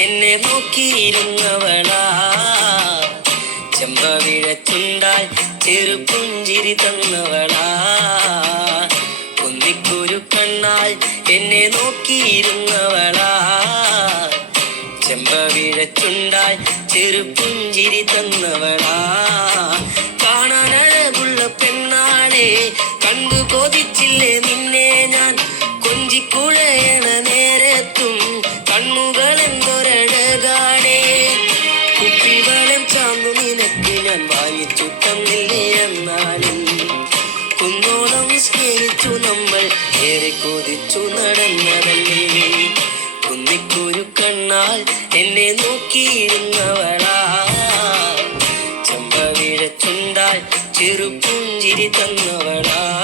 എന്നെ നോക്കിയിരുന്നവളാ. ചെമ്പവിഴച്ചുണ്ടാൽ ചെറുപുഞ്ചിരി തന്നവളാ. കുന്നിക്കൊരു കണ്ണാൽ എന്നെ നോക്കിയിരുന്നവളാ. ചെമ്പവിഴച്ചുണ്ടാൽ ചെറുപുഞ്ചിരി തന്നവളാ. കാണാൻ അഴകുള്ള പെണ്ണാളെ, കണ്ടു കൊതിച്ചില്ലേ നിന്നെ ഞാൻ. കൊഞ്ചിക്കുഴയണ നേരത്തും കണ്ണുകൾ എന്തൊരഴകാടേ. കുപ്പിവളം ചാന്തു നിനക്ക് ഞാൻ വാങ്ങിച്ചു തന്നില്ലേ എന്നാലും. കുന്നോളം സ്നേഹിച്ചു നമ്മൾ, ഏറെ കൊതിച്ചു നടന്നതല്ലേ. കുന്നിക്കൊരു കണ്ണാൽ എന്നെ നോക്കിയിരുന്നവളാ. ചെമ്പവിഴച്ചുണ്ടാൽ ചെറുപുഞ്ചിരി തന്നവളാ.